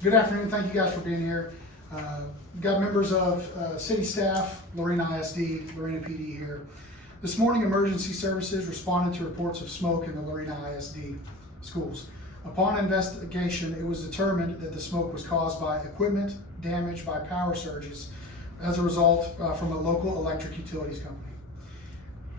Good afternoon. Thank you guys for being here. Got members of city staff, Lorena ISD, Lorena PD here. This morning, emergency services responded to reports of smoke in the Lorena ISD schools. Upon investigation, it was determined that the smoke was caused by equipment damaged by power surges as a result from a local electric utilities company.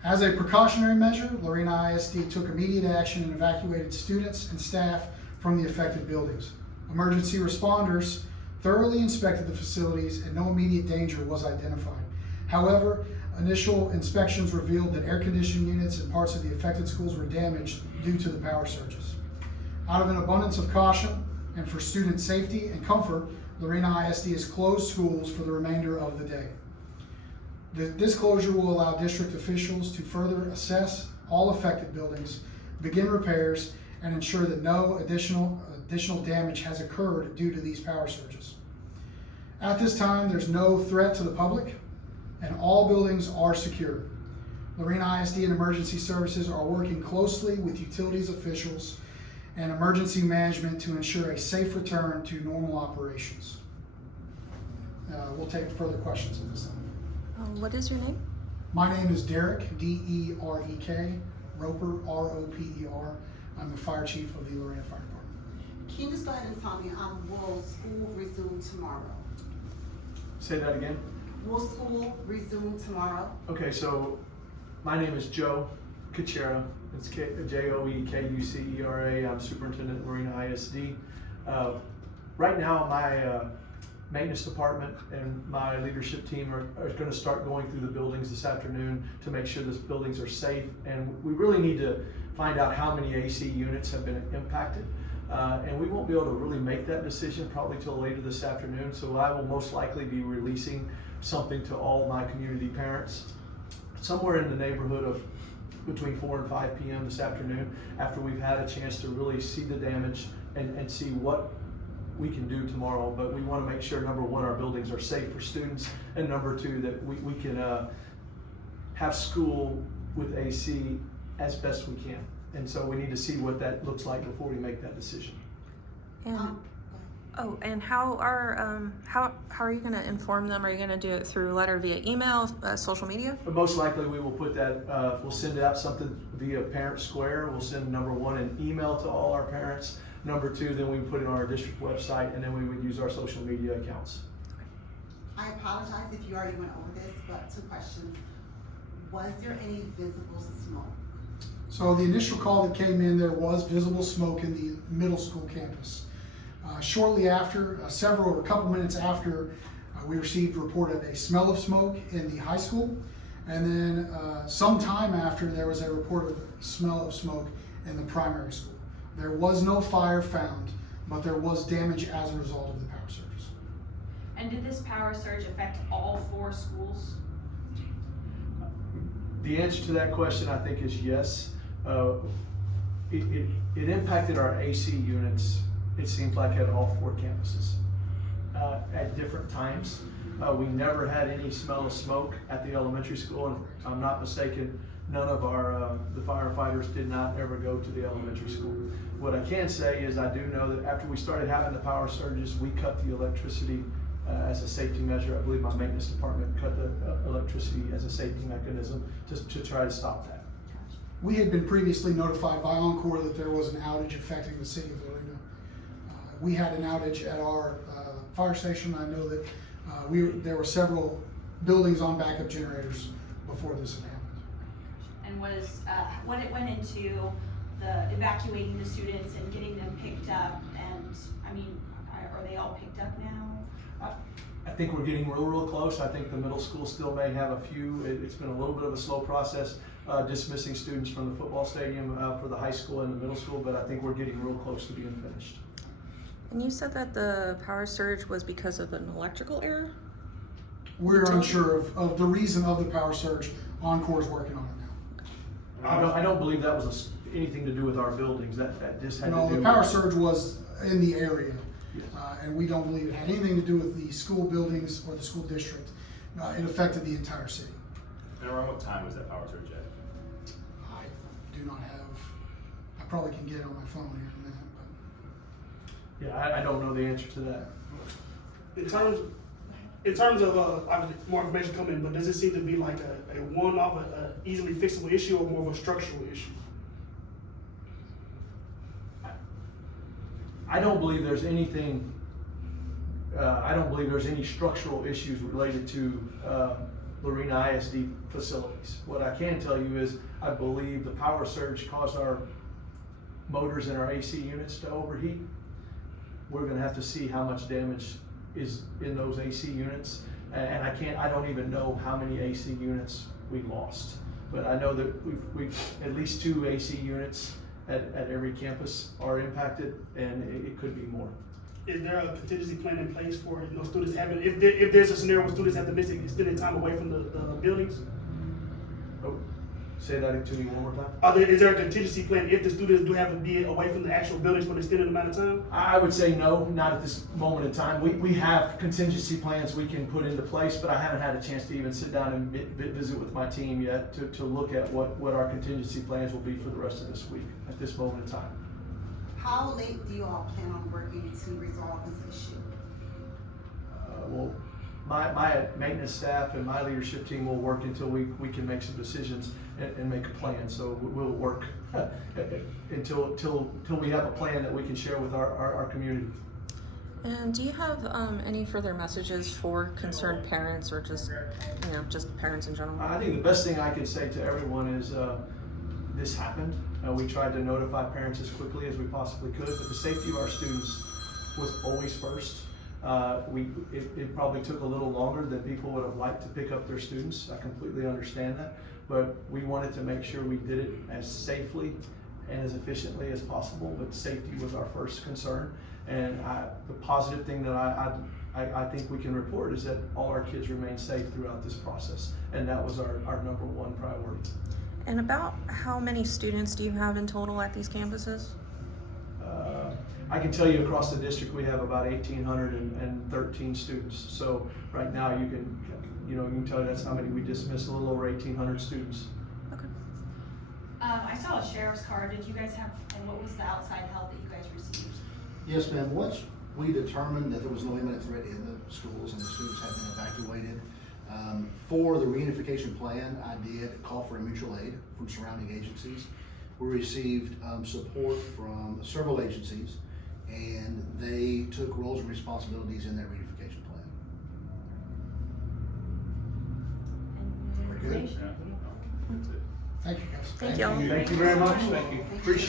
As a precautionary measure, Lorena ISD took immediate action and evacuated students and staff from the affected buildings. Emergency responders thoroughly inspected the facilities and no immediate danger was identified. However, initial inspections revealed that air conditioning units in parts of the affected schools were damaged due to the power surges. Out of an abundance of caution and for student safety and comfort, Lorena ISD has closed schools for the remainder of the day. This closure will allow district officials to further assess all affected buildings, begin repairs, and ensure that no additional damage has occurred due to these power surges. At this time, there's no threat to the public, and all buildings are secure. Lorena ISD and emergency services are working closely with utilities officials and emergency management to ensure a safe return to normal operations. We'll take further questions at this time. What is your name? My name is Derek, D-E-R-E-K, Roper, R-O-P-E-R. I'm the fire chief of the Lorena Fire Department. Can you just go ahead and tell me, will school resume tomorrow? Say that again? Will school resume tomorrow? Okay, so my name is Joe Kuchera. It's Joe-E-K-U-C-E-R-A. I'm superintendent at Lorena ISD. Right now, my maintenance department and my leadership team are going to start going through the buildings this afternoon to make sure those buildings are safe. And we really need to find out how many AC units have been impacted. And we won't be able to really make that decision probably till later this afternoon. So I will most likely be releasing something to all my community parents somewhere in the neighborhood of between 4 and 5 p.m. this afternoon, after we've had a chance to really see the damage and see what we can do tomorrow. But we want to make sure, number one, our buildings are safe for students, and number two, that we can have school with AC as best we can. And so we need to see what that looks like before we make that decision. And how are you going to inform them? Are you going to do it through letter, via email, social media? But most likely we will put that, we'll send out something via Parent Square. We'll send, number one, an email to all our parents. Number two, then we put it on our district website, and then we would use our social media accounts. I apologize if you already went over this, but 2 questions. Was there any visible smoke? So the initial call that came in, there was visible smoke in the middle school campus. Shortly after, a couple minutes after, we received a report of a smell of smoke in the high school. And then some time after, there was a report of smell of smoke in the primary school. There was no fire found, but there was damage as a result of the power surges. And did this power surge affect all 4 schools? The answer to that question, I think, is yes. It impacted our AC units, it seems like, at all 4 campuses at different times. We never had any smell of smoke at the elementary school, and if I'm not mistaken, none of our the firefighters did not ever go to the elementary school. What I can say is I do know that after we started having the power surges, we cut the electricity as a safety measure. I believe my maintenance department cut the electricity as a safety mechanism to try to stop that. We had been previously notified by Encore that there was an outage affecting the city of Lorena. We had an outage at our fire station. I know that there were several buildings on backup generators before this had happened. And was when it went into the evacuating the students and getting them picked up, and I mean, are they all picked up now? I think we're getting real close. I think the middle school still may have a few. It's been a little bit of a slow process dismissing students from the football stadium for the high school and the middle school, but I think we're getting real close to being finished. And you said that the power surge was because of an electrical error? We're unsure of the reason of the power surge. Encore is working on it now. I don't believe that was anything to do with our buildings. That just had to do No, the with... power surge was in the area. Yes. And we don't believe it had anything to do with the school buildings or the school district. It affected the entire city. And around what time was that power surge at? I do not have, I probably can get it on my phone here in a minute, but Yeah, I don't know the answer to that. In terms of obviously more information coming, but does it seem to be like a one-off, a easily fixable issue, or more of a structural issue? I don't believe there's anything, I don't believe there's any structural issues related to Lorena ISD facilities. What I can tell you is I believe the power surge caused our motors in our AC units to overheat. We're gonna have to see how much damage is in those AC units. And I don't even know how many AC units we lost. But I know that we've at least 2 AC units at every campus are impacted, and it could be more. Is there a contingency plan in place for students having, if there's a scenario where students have to miss extended time away from the buildings? Oh, say that to me one more time. Is there a contingency plan if the students do have to be away from the actual buildings for an extended amount of time? I would say no, not at this moment in time. We have contingency plans we can put into place, but I haven't had a chance to even sit down and visit with my team yet to look at what our contingency plans will be for the rest of this week at this moment in time. How late do you all plan on working to resolve this issue? Well, my maintenance staff and my leadership team will work until we can make some decisions and make a plan. So we'll work until we have a plan that we can share with our community. And do you have any further messages for concerned parents or just parents in general? I think the best thing I can say to everyone is this happened. We tried to notify parents as quickly as we possibly could, but the safety of our students was always first. It probably took a little longer than people would have liked to pick up their students. I completely understand that, but we wanted to make sure we did it as safely and as efficiently as possible, but safety was our first concern. And the positive thing that I think we can report is that all our kids remain safe throughout this process, and that was our number one priority. And about how many students do you have in total at these campuses? I can tell you across the district we have about 1,813 students. So right now you can tell you that's how many we dismissed, a little over 1,800 students. Okay. I saw a sheriff's card. Did you guys have, and what was the outside help that you guys received? Yes, ma'am. Once we determined that there was no imminent threat in the schools and the students had been evacuated, for the reunification plan, I did call for mutual aid from surrounding agencies. We received support from several agencies, and they took roles and responsibilities in that reunification plan. And Very good. organization? Yeah, that's it. Thank you, guys. Thank you all. Thank you very much. Thank you. Appreciate it.